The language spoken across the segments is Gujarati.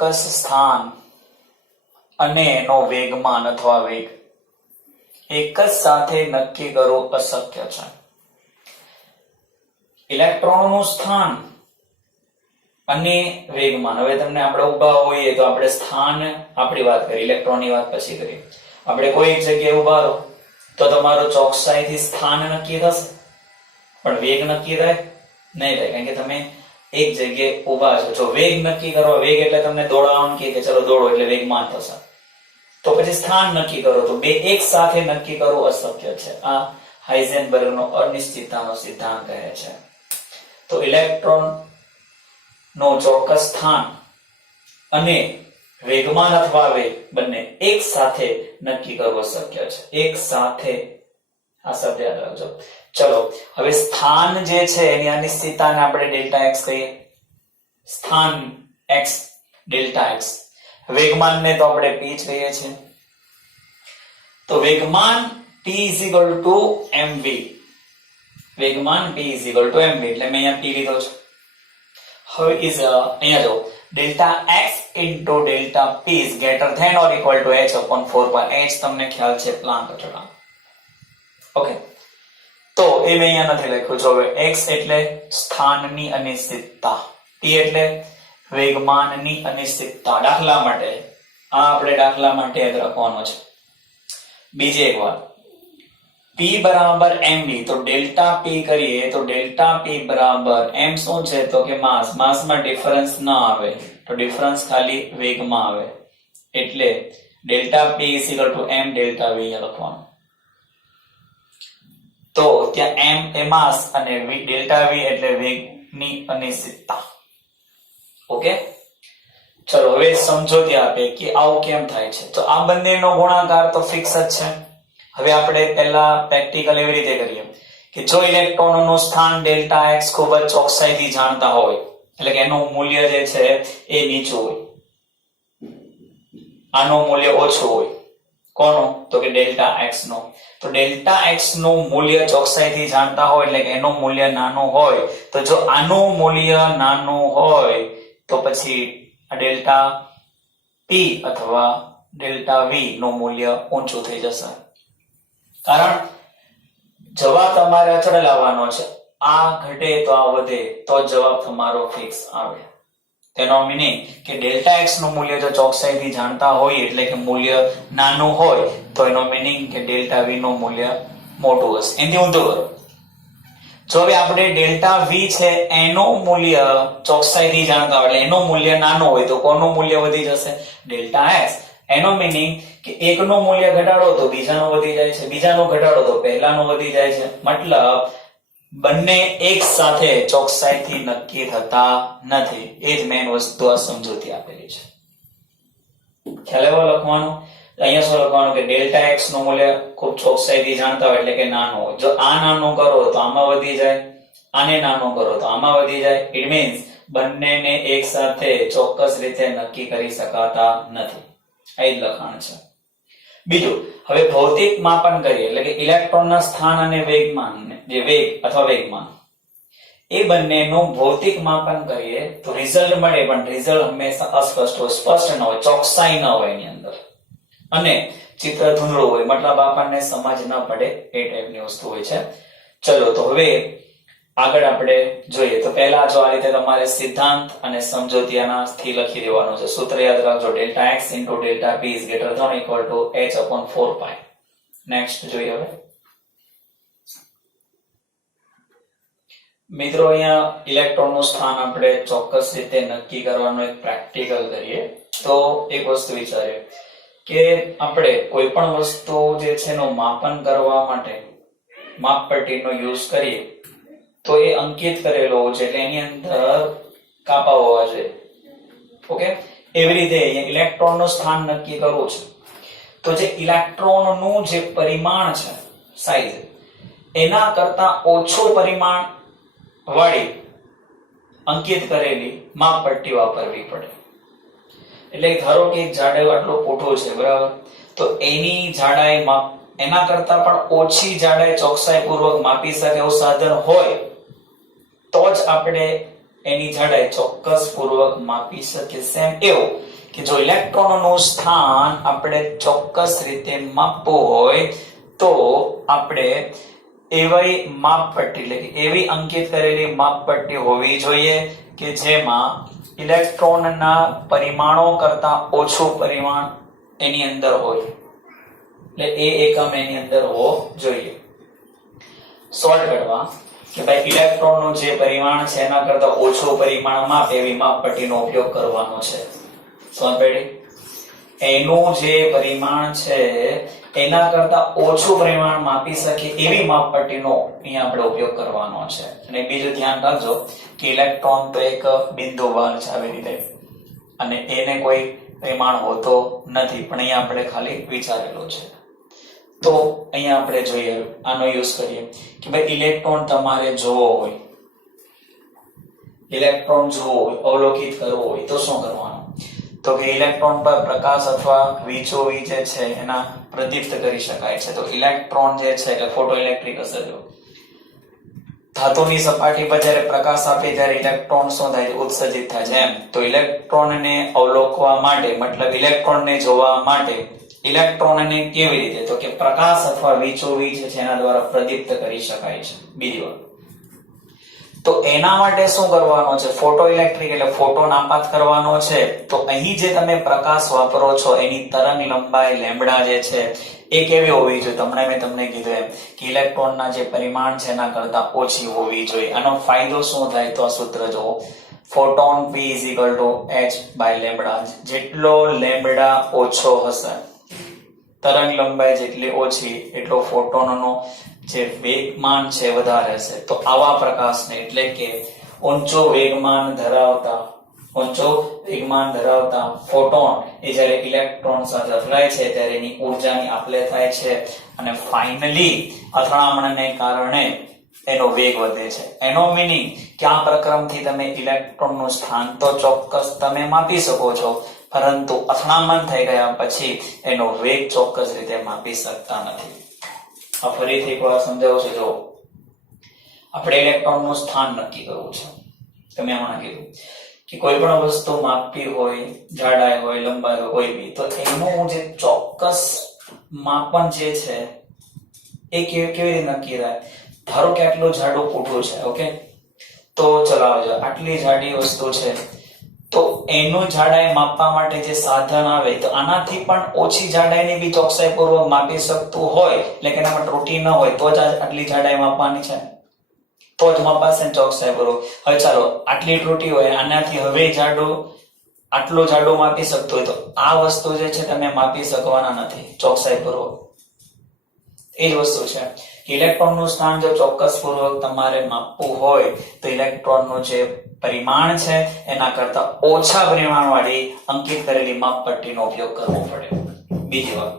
ચોક્કસ સ્થાન અને એનો વેગમાન અથવા વેગ એક જ સાથે નક્કી કરવું અશક્ય છે. ઇલેક્ટ્રોનનું સ્થાન અને વેગમાન, હવે તમને આપણે ઉભા હોઈએ તો આપણે સ્થાન આપણી વાત કરી, ઇલેક્ટ્રોનની વાત પછી કરીએ. આપણે કોઈ એક જગ્યાએ ઉભા રહો તો તમારું ચોકસાઈથી સ્થાન નક્કી થશે, પણ વેગ નક્કી થાય નહીં થાય, કારણ કે તમે એક જગ્યાએ ઉભા છો. જો વેગ નક્કી કરવા, વેગ એટલે તમને દોડાવવાનું કે ચલો દોડો એટલે વેગમાન થશે, તો પછી સ્થાન નક્કી કરો તો બે એક સાથે નક્કી કરવું અશક્ય છે. આ હાઇઝેનબર્ગનો અનિશ્ચિતતાનો સિદ્ધાંત કહે છે. તો ઇલેક્ટ્રોન નો ચોક્કસ સ્થાન અને વેગમાન અથવા વેગ બંને એક સાથે નક્કી કરવું શક્ય છે. એક સાથે, આ શબ્દ યાદ રાખજો. ચલો હવે સ્થાન જે છે એની અનિશ્ચિતતાને આપણે ડેલ્ટા એક્સ કહીએ. સ્થાન એક્સ, ડેલ્ટા એક્સ. વેગમાનને તો આપણે p જ કહીએ છીએ. તો વેગમાન p mv, વેગમાન p mv, એટલે મેં અહીંયા p લીધો છે. હવે અહીંયા જો delta x into delta p is greater than or equal to h upon 4 pi. h તમને ખ્યાલ છે પ્લાન્ક અચળાંક. ઓકે, તો એ મેં અહીંયા નથી લખ્યું. જો હવે x એટલે સ્થાનની અનિશ્ચિતતા, p એટલે વેગમાનની અનિશ્ચિતતા. દાખલા માટે આ આપણે દાખલા માટે યાદ રાખવાનો છે. બીજી એક વાત, p બરાબર mv, તો ડેલ્ટા p કરીએ તો ડેલ્ટા p બરાબર m શું છે તો કે માસ. માસમાં ડિફરન્સ ન આવે તો ડિફરન્સ ખાલી વેગમાં આવે, એટલે delta p m delta v લખવાનું. તો ત્યાં m એ માસ અને ડેલ્ટા v એટલે વેગની અનિશ્ચિતતા. ઓકે, ચલો હવે સમજૂતી આપે કે આવું કેમ થાય છે. તો આ બંનેનો ગુણાકાર તો ફિક્સ જ છે. હવે આપણે પહેલા પ્રેક્ટિકલ એવી રીતે કરીએ કે જો ઇલેક્ટ્રોનનું સ્થાન ડેલ્ટા એક્સ ખૂબ જ ચોકસાઈથી જાણતા હોય, એટલે કે એનું મૂલ્ય જે છે એ નીચું હોય, આનું મૂલ્ય ઓછું હોય. કોનું? તો કે ડેલ્ટા એક્સ નું. તો ડેલ્ટા એક્સ નું મૂલ્ય ચોકસાઈથી જાણતા હોય, એટલે કે એનું મૂલ્ય નાનું હોય. તો જો આનું મૂલ્ય નાનું હોય તો પછી આ ડેલ્ટા p અથવા ડેલ્ટા v નું મૂલ્ય ઊંચું થઈ જશે. કારણ જવાબ તમારે અચળ લાવવાનો છે. આ ઘટે તો આ વધે તો જવાબ તમારો ફિક્સ આવે. તેનો મીનિંગ કે ડેલ્ટા એક્સ નું મૂલ્ય જો ચોકસાઈથી જાણતા હોય, એટલે કે મૂલ્ય નાનું હોય, તો એનો મીનિંગ કે ડેલ્ટા v નું મૂલ્ય મોટું હશે. એનાથી ઊંધું કરો. જો હવે આપણે ડેલ્ટા v છે એનું મૂલ્ય ચોકસાઈથી જાણતા હોય, એટલે એનું મૂલ્ય નાનું હોય, તો કોનું મૂલ્ય વધી જશે? Delta x. એનો મીનિંગ કે એકનું મૂલ્ય ઘટાડો તો બીજાનું વધી જાય છે, બીજાનું ઘટાડો તો પહેલાનું વધી જાય છે. મતલબ બંને એક સાથે ચોકસાઈથી નક્કી થતા નથી. એ જ મેઇન વસ્તુ આ સમજૂતી આપેલી છે. ખ્યાલ એવો લખવાનું. અહીંયા શું લખવાનું કે ડેલ્ટા એક્સ નું મૂલ્ય ખૂબ ચોકસાઈથી જાણતા હોય, એટલે કે નાનું હોય. જો આ નાનું કરો તો આમાં વધી જાય, આને નાનું કરો તો આમાં વધી જાય. ઇટ મીન્સ બંનેને એક સાથે ચોક્કસ રીતે નક્કી કરી શકાતા નથી. આ જ લખાણ છે. બીજું, હવે ભૌતિક માપન કરીએ, એટલે કે ઇલેક્ટ્રોનના સ્થાન અને વેગમાન, જે વેગ અથવા વેગમાન, એ બંનેનું ભૌતિક માપન કરીએ તો રિઝલ્ટ મળે, પણ રિઝલ્ટ હંમેશા અસ્પષ્ટ હોય, સ્પષ્ટ ન હોય, ચોકસાઈ ન હોય એની અંદર, અને ચિત્ર ધૂંધળું હોય. મતલબ આપણને સમજ ન પડે એ ટાઈપની વસ્તુ હોય છે. ચલો તો હવે આગળ આપણે જોઈએ. તો પહેલા જો આ રીતે તમારે સિદ્ધાંત અને સમજૂતીના થી લખી દેવાનું છે. સૂત્ર યાદ રાખજો, delta x into delta p is greater than or equal to h upon 4 pi. Next જોઈએ. હવે મિત્રો અહીંયા ઇલેક્ટ્રોનનું સ્થાન આપણે ચોક્કસ રીતે નક્કી કરવાનો એક પ્રેક્ટિકલ કરીએ. તો એક વસ્તુ વિચારીએ કે આપણે કોઈ પણ વસ્તુ જે છે એનું માપન કરવા માટે માપપટ્ટીનો યુઝ કરીએ તો એ અંકિત કરેલો હોય છે, એટલે એની અંદર કાપા હોવા જોઈએ. ઓકે, એવી રીતે ઇલેક્ટ્રોનનું સ્થાન નક્કી કરવું છે તો જે ઇલેક્ટ્રોનનું જે પરિમાણ છે, સાઈઝ, એના કરતા ઓછું પરિમાણ વાળી અંકિત કરેલી માપપટ્ટી વાપરવી પડે. એટલે ધારો કે જાડાઈ આટલો પોઠો છે, બરાબર, તો એની જાડાઈ એના કરતા પણ ઓછી જાડાઈ ચોકસાઈ પૂર્વક માપી શકે એવું સાધન હોય તો જ આપણે એની જાડાઈ ચોક્કસ પૂર્વક માપી શકીએ. સેમ એવું કે જો ઇલેક્ટ્રોનનું સ્થાન આપણે ચોક્કસ રીતે માપવું હોય તો આપણે એવી માપપટ્ટી એટલે કે એવી અંકિત કરેલી માપપટ્ટી હોવી જોઈએ કે જેમાં ઇલેક્ટ્રોનના પરિમાણો કરતા ઓછું પરિમાણ એની અંદર હોય, એટલે એ એકમ એની અંદર હોવો જોઈએ. સોલ્વ કરવા કે ભાઈ ઇલેક્ટ્રોનનું જે પરિમાણ છે એના કરતા ઓછું પરિમાણ માપે એવી માપપટ્ટીનો ઉપયોગ કરવાનો છે. સમજ પડી? એનું જે પરિમાણ છે એના કરતા ઓછું પરિમાણ માપી શકે એવી માપપટ્ટીનો અહીંયા આપણે ઉપયોગ કરવાનો છે. અને બીજું ધ્યાન રાખજો કે ઇલેક્ટ્રોન તો એક બિંદુ બહાર છે આવી રીતે, અને એને કોઈ પરિમાણ હોતો નથી, પણ અહીંયા આપણે ખાલી વિચારેલું છે. તો અહીંયા આપણે જોઈએ, આનો યુઝ કરીએ કે ભાઈ ઇલેક્ટ્રોન તમારે જોવો હોય, ઇલેક્ટ્રોન જોવો હોય, અવલોકિત કરવો હોય તો શું કરવાનું? તો કે ઇલેક્ટ્રોન પર પ્રકાશ અથવા વીજળી જે છે એના પ્રદીપ્ત કરી શકાય છે. તો ઇલેક્ટ્રોન જે છે એટલે ફોટો ઇલેક્ટ્રિક અસર, ધાતુની સપાટી પર જ્યારે પ્રકાશ આપે ત્યારે ઇલેક્ટ્રોન શું થાય? ઉત્સર્જિત થાય છે. એમ તો ઇલેક્ટ્રોનને અવલોકવા માટે, મતલબ ઇલેક્ટ્રોનને જોવા માટે ઇલેક્ટ્રોનને કેવી રીતે? તો કે પ્રકાશ અથવા વીજળી જે છે એના દ્વારા પ્રદીપ્ત કરી શકાય છે. બીજી વાત, તો એના માટે શું કરવાનો છે? ફોટો ઇલેક્ટ્રિક એટલે ફોટો નાપાત કરવાનો છે. તો અહીં જે તમે પ્રકાશ વાપરો છો એની તરંગ લંબાઈ લેમ્બડા જે છે એ કેવી હોવી જોઈએ? મેં તમને કીધું એમ કે ઇલેક્ટ્રોનના જે પરિમાણ છે એના કરતા ઓછી હોવી જોઈએ. આનો ફાયદો શું થાય? તો આ સૂત્ર જુઓ, ફોટોન P = h/λ. જેટલો લેમ્બડા ઓછો હશે, તરંગ લંબાઈ જેટલી ઓછી, એટલો ફોટોનનો જે વેગમાન છે વધારે હશે. તો આવા પ્રકાશને એટલે કે ઊંચો વેગમાન ધરાવતા ફોટોન એ જ્યારે ઇલેક્ટ્રોન સાથે અથડાય છે ત્યારે એની ઉર્જાની આપલે થાય છે, અને ફાઇનલી અથડામણને કારણે એનો વેગ વધે છે. એનો મીનિંગ કે આ પ્રક્રમથી તમે ઇલેક્ટ્રોનનું સ્થાન તો ચોક્કસ તમે માપી શકો છો, પરંતુ અથડામણ થઈ ગયા પછી એનો વેગ ચોક્કસ રીતે માપી શકતા નથી. આ ફરીથી એકવાર સમજાવું છે. જો આપણે ઇલેક્ટ્રોનનું સ્થાન નક્કી કરવું છે, તમે હમણાં કીધું કે કોઈ પણ વસ્તુ માપવી હોય, જાડાઈ હોય, લંબાઈ હોય, કોઈ બી, તો એનું જે ચોક્કસ માપન જે છે એ કેવી રીતે નક્કી થાય? ધારો કે આટલું જાડું પૂઠું છે, ઓકે, તો ચલાવજો, આટલી જાડી વસ્તુ છે, તો એનું જાડાઈ માપવા માટે જે સાધન આવે, તો આનાથી પણ ઓછી જાડાઈની બી ચોકસાઈપૂર્વક માપી શકતું હોય, એટલે કે એનામાં ત્રુટિ ન હોય તો જ આટલી જાડાઈ માપવાની છે, તો જ મપાશે ને ચોકસાઈપૂર્વક. હવે ચાલો આટલી ત્રુટિ હોય, આનાથી હવે આટલું જાડું માપી શકતું હોય, તો આ વસ્તુ જે છે તમે માપી શકવાના નથી ચોકસાઈપૂર્વક. એ જ વસ્તુ છે ઇલેક્ટ્રોનનું સ્થાન જો ચોક્કસપૂર્વક તમારે માપવું હોય તો ઇલેક્ટ્રોનનું જે પરિમાણ છે એના કરતા ઓછા પરિમાણવાળી અંકિત કરેલી માપપટ્ટીનો ઉપયોગ કરવો પડે. બીજી વાત,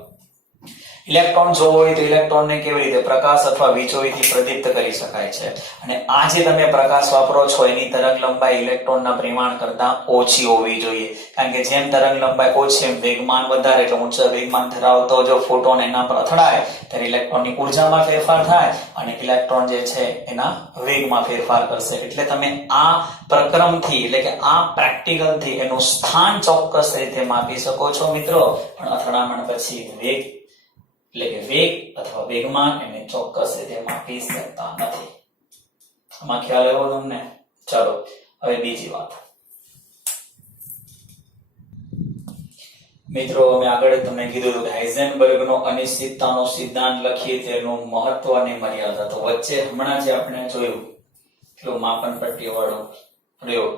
ઇલેક્ટ્રોન જોવો હોય તો ઇલેક્ટ્રોનને કેવી રીતે? પ્રકાશ અથવા વીજળીથી પ્રદીપ્ત કરી શકાય છે. અને આ જે તમે પ્રકાશ વાપરો છો એની તરંગ લંબાઈ ઇલેક્ટ્રોનના પરિમાણ કરતા ઓછી હોવી જોઈએ, કારણ કે જેમ તરંગ લંબાઈ ઓછી એમ વેગમાન વધારે, એટલે ઊંચા વેગમાન ધરાવતો જો ફોટોન એના પર અથડાય ત્યારે ઇલેક્ટ્રોનની ઉર્જામાં ફેરફાર થાય અને ઇલેક્ટ્રોન જે છે એના વેગમાં ફેરફાર કરશે. એટલે તમે આ પ્રક્રમથી એટલે કે આ પ્રેક્ટિકલથી એનું સ્થાન ચોક્કસ રીતે માપી શકો છો મિત્રો, પણ અથડામણ પછી વેગ એટલે કે વેગ અથવા વેગમાન એને ચોક્કસ રીતે માપી શકતા નથી. આમાં ખ્યાલ આવ્યો તમને? ચાલો હવે બીજી વાત. મિત્રો અમે આગળ તમને કીધું હતું કે હાઇઝનબર્ગનો અનિશ્ચિતતાનો સિદ્ધાંત લખીએ તેનું મહત્વ અને મર્યાદા. તો વચ્ચે હમણાં જે આપણે જોયું પેલું માપન પટ્ટી વાળો પ્રયોગ,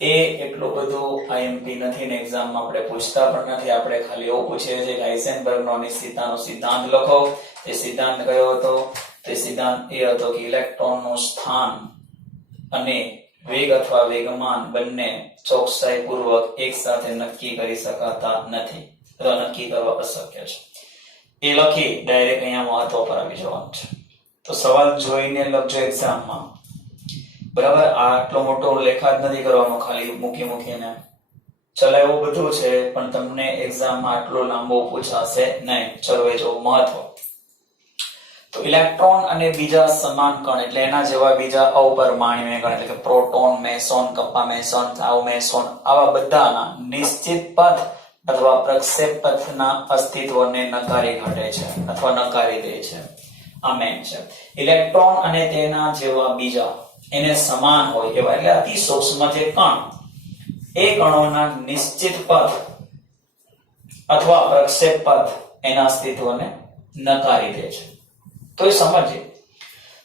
એ એટલું બધું આઈએમપી નથી ને એક્ઝામમાં આપણે પૂછતા પણ નથી. આપણે ખાલી એવું પૂછીએ છીએ કે હાઇઝનબર્ગનો અનિશ્ચિતતાનો સિદ્ધાંત લખો. એ સિદ્ધાંત કયો હતો? તે સિદ્ધાંત એ હતો કે ઇલેક્ટ્રોનનું સ્થાન અને વેગ અથવા વેગમાન બંને ચોકસાઈપૂર્વક એક સાથે નક્કી કરી શકાતા નથી, અથવા નક્કી કરવા અશક્ય છે. એ લખી ડાયરેક્ટ અહીંયા મહત્વ પર આવી જવાનું છે. તો સવાલ જોઈને લખજો એક્ઝામમાં, બરાબર? આટલો મોટો લેખા જ નથી કરવાનો, ખાલી મૂકીને ચલાવ્યું બધું છે, પણ તમને એક્ઝામમાં આટલો લાંબો પૂછાશે નહીં. ચલો એ જો મહત્વ. તો ઇલેક્ટ્રોન અને બીજા સમાન કણ એટલે એના જેવા બીજા અપરમાણ્વીય કણ એટલે કે proton, MASON, kappa MASON, તાઉ MASON આવા બધાના નિશ્ચિત પથ અથવા પ્રક્ષેપ પથના અસ્તિત્વને નકારી કાઢે છે અથવા નકારી દે છે. આ મેન છે. ઇલેક્ટ્રોન અને તેના જેવા બીજા એને સમાન હોય એવા એટલે અતિ સૂક્ષ્મ જે કણ એ કણોના નિશ્ચિત પથ અથવા પ્રક્ષેપ પથ એના અસ્તિત્વને નકારી દે છે. તો એ સમજીએ.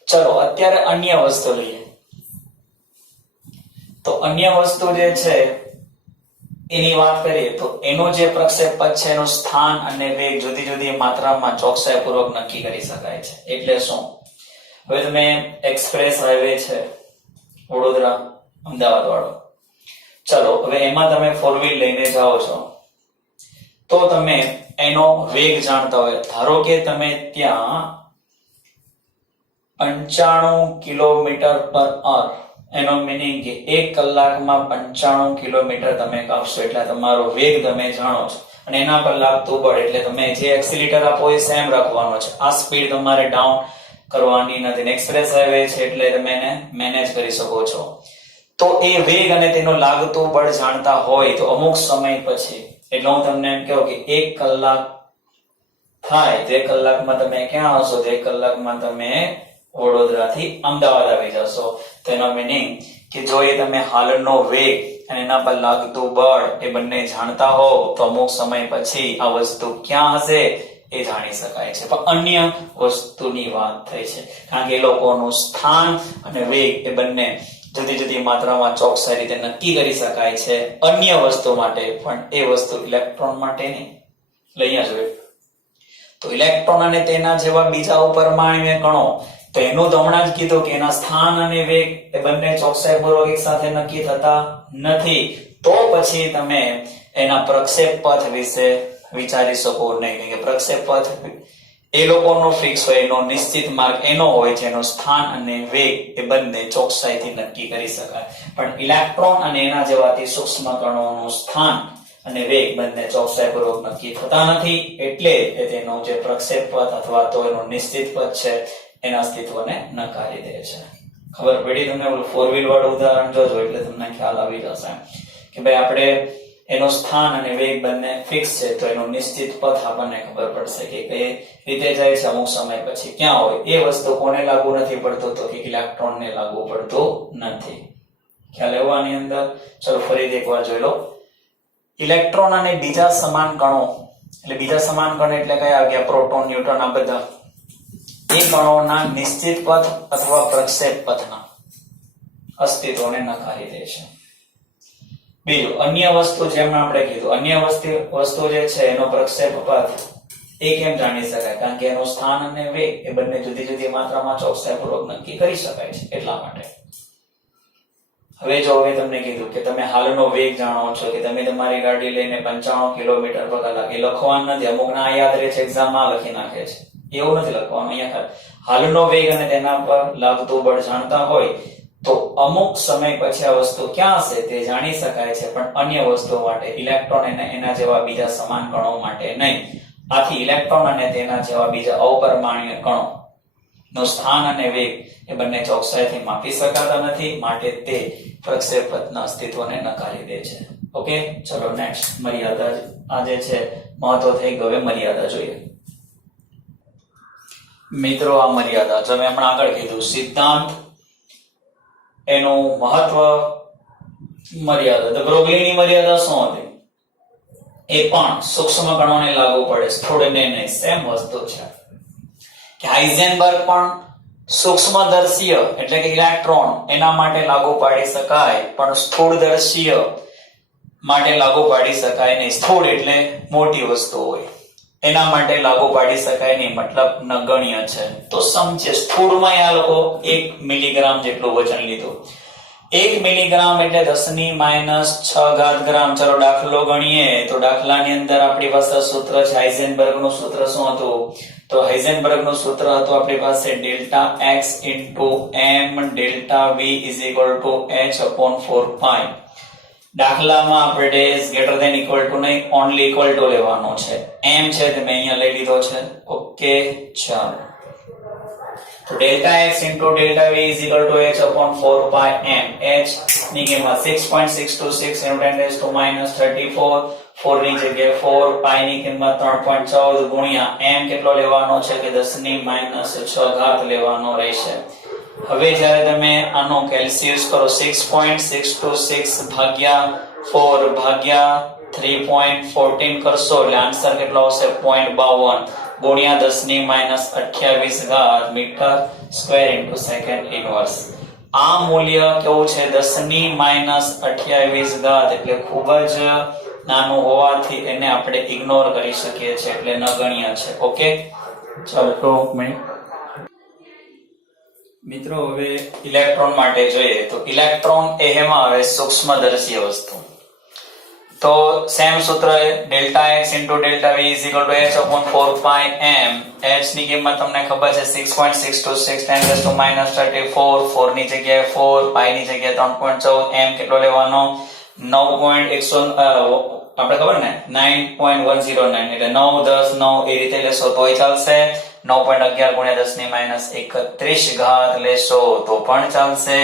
ચલો અત્યારે અન્ય વસ્તુ લઈએ. તો અન્ય વસ્તુ જે છે એની વાત કરીએ તો એનો જે પ્રક્ષેપ પથ છે એનું સ્થાન અને વેગ જુદી જુદી માત્રામાં ચોકસાઈપૂર્વક નક્કી કરી શકાય છે. એટલે શું? હવે તમે એક્સપ્રેસ હાઈવે છે વડોદરા અમદાવાદ વાળો, ચલો હવે એમાં તમે ફોર વ્હીલ લઈને જાઓ છો તો તમે એનો વેગ જાણતા હોય. ધારો કે તમે ત્યાં 95 કિલોમીટર પર અવર, એનો મીનિંગ કે 1 કલાકમાં 95 કિલોમીટર તમે કાપશો એટલે તમારો વેગ તમે જાણો છો અને એના પર લાગતું બળ એટલે તમે જે એક્સિલરેટર આપો એ સેમ રાખવાનો છે. આ સ્પીડ તમારે ડાઉન કરવાની નથી. એક્સપ્રેસ હાઈવે છે એટલે તમે એને મેનેજ કરી શકો છો. તો એ વેગ અને તેનું લાગતું બળ જાણતા હોય તો અમુક સમય પછી એટલે હું તમને એમ કહું કે 1 કલાક થાય તો 1 કલાકમાં તમે ક્યાં આવશો? તો 1 કલાકમાં તમે વડોદરાથી અમદાવાદ આવી જશો. તેનો મીનિંગ કે જો એ તમે હાલનો વેગ અને એના પર લાગતું બળ એ બંને જાણતા હો તો અમુક સમય પછી આ વસ્તુ ક્યાં હશે એ જાણી શકાય છે. પણ અન્ય વસ્તુની વાત થઈ છે કારણ કે એ લોકોનું સ્થાન અને વેગ એ બંને જુદી જુદી માત્રામાં ચોકસાઈ રીતે નક્કી કરી શકાય છે અન્ય વસ્તુ માટે, પણ એ વસ્તુ ઇલેક્ટ્રોન માટે નહીં. લઈએ જોઈએ તો ઇલેક્ટ્રોન અને તેના જેવા બીજા ઉપરમાણ્વીય કણો તો એનું તો હમણાં જ કીધું કે એના સ્થાન અને વેગ એ બંને ચોકસાઈપૂર્વક એક સાથે નક્કી થતા નથી. તો પછી તમે એના પ્રક્ષેપ પથ વિશે વિચારી શકો નહીં કે પ્રક્ષેપ પથ એ લોકોનો ફિક્સ હોય, એનો નિશ્ચિત માર્ગ એનો હોય જેનું સ્થાન અને વેગ એ બંને ચોકસાઈથી નક્કી કરી શકાય. પણ ઇલેક્ટ્રોન અને એના જેવા અતિ સૂક્ષ્મ કણોનું સ્થાન અને વેગ બંને ચોકસાઈપૂર્વક નક્કી થતા નથી એટલે તેનો જે પ્રક્ષેપ પથ અથવા તો એનો નિશ્ચિત પથ છે એના અસ્તિત્વને નકારી દે છે. ખબર પડી તમને? ફોર વ્હીલ વાળું ઉદાહરણ જોજો એટલે તમને ખ્યાલ આવી જશે કે ભાઈ આપણે એનું સ્થાન અને વેગ બંને ફિક્સ છે તો એનો નિશ્ચિત પથ આપણને ખબર પડશે કે કઈ રીતે જાય છે, અમુક સમય પછી ક્યાં હોય. એ વસ્તુ કોને લાગુ નથી પડતો? તો કે ઇલેક્ટ્રોનને લાગુ પડતો નથી. ખ્યાલ આવ્યો આની અંદર? ચલો ફરીથી એકવાર જોઈ લો. ઇલેક્ટ્રોન અને બીજા સમાન કણો એટલે બીજા સમાન કણ એટલે કયા આવ્યા? પ્રોટોન, ન્યુટ્રોન આ બધા એ કણોના નિશ્ચિત પથ અથવા પ્રક્ષેપ પથના અસ્તિત્વને નકારી દે છે. બીજું અન્ય વસ્તુ જેમ આપણે કીધું અન્ય વસ્તુ જે છે એનો પ્રક્ષેપ પથ એ કેમ જાણી શકાય? કારણ કે એનું સ્થાન અને વેગ એ બંને જુદી જુદી માત્રામાં ચોકસાઈપૂર્વક નક્કી કરી શકાય છે એટલા માટે. હવે જો હવે તમને કીધું કે તમે હાલનો વેગ જાણો છો કે તમે તમારી ગાડી લઈને 95 કિલોમીટર પર કલાક એ લખવાનું નથી. અમુક ના યાદ રહે છે, એક્ઝામમાં લખી નાખે છે. એવું નથી લખવાનું. અહીંયા હાલનો વેગ અને તેના પર લાગતું બળ જાણતા હોય તો અમુક સમય પછી આ વસ્તુ ક્યાં હશે તે જાણી શકાય છે, પણ અન્ય વસ્તુ માટે ઇલેક્ટ્રોન અને એના જેવા બીજા સમાન કણો માટે નહીં. આથી ઇલેક્ટ્રોન અને તેના જેવા બીજા અપરમાણ્વીય કણો નું સ્થાન અને વેગ એ બંને ચોકસાઈથી માપી શકાતા નથી, માટે તે પ્રક્ષેપ પથના અસ્તિત્વને નકારી દે છે. ઓકે, ચલો નેક્સ્ટ મર્યાદા. આ જે છે મહત્વ થઈ ગયું. હવે મર્યાદા જોઈએ મિત્રો. આ મર્યાદા જો મેં હમણાં આગળ કીધું સિદ્ધાંત એનું મહત્વ મર્યાદા. તો બ્રોગલીની મર્યાદા શું હતી? એ પણ સૂક્ષ્મ કણોને લાગુ પડે, સ્થૂળને નહીં. સેમ વસ્તુ છે કે હાઇઝેનબર્ગ પણ સૂક્ષ્મદર્શીય એટલે કે ઇલેક્ટ્રોન એના માટે લાગુ પાડી શકાય, પણ સ્થૂળદર્શીય માટે લાગુ પાડી શકાય નહીં. સ્થૂળ એટલે મોટી વસ્તુ હોય એના માટે લાગુ પાડી શકાય નહીં, મતલબ નગણ્ય છે. તો સમજે સ્થૂળમાં આ લોકો 1 મિલીગ્રામ જેટલું વજન લીધું. 1 મિલીગ્રામ એટલે 10⁻⁶ ગ્રામ. ચલો દાખલો ગણીએ તો દાખલાની અંદર આપણી પાસે સૂત્ર છે હાઇઝેનબર્ગનું સૂત્ર શું હતું? તો હાઇઝેનબર્ગનું સૂત્ર હતું આપણી પાસે delta x m delta v h/4π. દાખલામાં આપણે is greater than equal to નહીં, ઓનલી ઇક્વલ ટુ લેવાનો છે. m છે તે મેં અહીંયા લઈ લીધો છે. ઓકે ચાલો તો delta x into delta v is equal to h upon 4 pi m. h ની કિંમત 6.626 into 10 raised to minus 34, 4 ની જગ્યાએ 4, pi ની કિંમત 3.14 ગુણ્યા m કેટલો લેવાનો છે કે 10 ની -6 ઘાત લેવાનો રહેશે. હવે જ્યારે તમે આનો કેલ્સિયસ કરો 6.626 ભાગ્યા 4 ભાગ્યા 3.14 કરશો એટલે આન્સર કેટલો આવશે 0.52 ગુણ્યા 10 ની -28 ઘાત metre square into second inverse. આ મૂલ્ય કેવું છે 10 ની -28 ઘાત એટલે ખૂબ જ નાનું હોવાથી એને આપણે ઇગ્નોર કરી શકીએ છીએ એટલે નગણ્ય છે. ઓકે, ચાલો તો મિત્રો હવે ઇલેક્ટ્રોન માટે જોઈએ તો ઇલેક્ટ્રોન એ હેમાં આવે સૂક્ષ્મદર્શી વસ્તુ. તો સેમ સૂત્ર delta x into delta v is equal to h upon 4 pi m. h ની કિંમત તમને ખબર છે 6.626 10 raised to minus 34, 4 ની જગ્યાએ 4, pi ની જગ્યાએ 3.14, m કેટલો લેવાનો 9.100 આપણે ખબર ને 9.109 એટલે 9 10 9 એ રીતે લેશો તોય ચાલશે. 9.11 ગુણ્યા 10 ની -31 ઘાત લેશો તો પણ ચાલશે.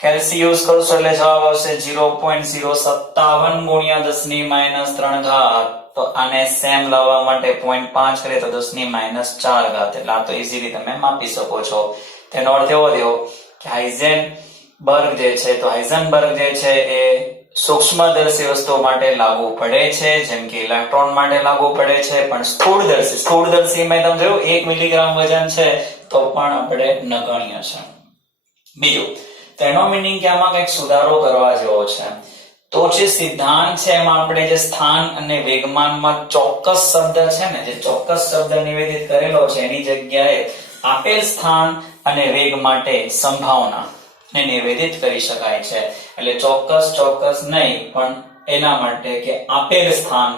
કેલ્સિયસ કરશો એટલે જવાબ આવશે 0.057 ગુણ્યા 10 ની -3 ઘાત. તો આને સેમ લાવવા માટે 0.5 કરીએ તો 10 ની -4 ઘાત એટલે આ તો ઈઝીલી તમે માપી શકો છો. તેનો અર્થ એવો થયો કે હાઇઝનબર્ગ જે છે તો હાઇઝનબર્ગ જે છે એ સૂક્ષ્મદર્શી વસ્તુઓ માટે લાગુ પડે છે જેમ કે ઇલેક્ટ્રોન માટે લાગુ પડે છે, પણ સ્થૂળદર્શીમાં તમે જોયું 1 મિલીગ્રામ વજન છે તો પણ આપણે નગણ્ય છે. બીજું તેનો મીનિંગ કે આમાં કંઈક સુધારો કરવા જેવો છે. તો જે સિદ્ધાંત છે એમાં આપણે જે સ્થાન અને વેગમાનમાં ચોક્કસ શબ્દ છે ને જે ચોક્કસ શબ્દ નિવેદિત કરેલો છે એની જગ્યાએ આપેલ સ્થાન અને વેગ માટે સંભાવના ને નિવેદિત કરી શકાય છે. એટલે ચોક્કસ નહીં પણ એના માટે કે આપેલ સ્થાન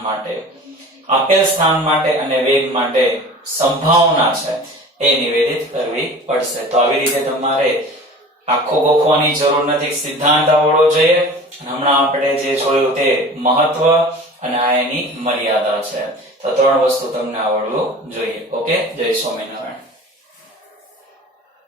માટે અને વેગ માટે સંભાવના છે એ નિવેદિત કરવી પડશે. તો આવી રીતે તમારે આખો ગોખવાની જરૂર નથી, સિદ્ધાંત આવડવો જોઈએ. હમણાં આપણે જે જોયું તે મહત્વ અને આ એની મર્યાદા છે. તો 3 વસ્તુ તમને આવડવું જોઈએ. ઓકે, જય સ્વામિનારાયણ.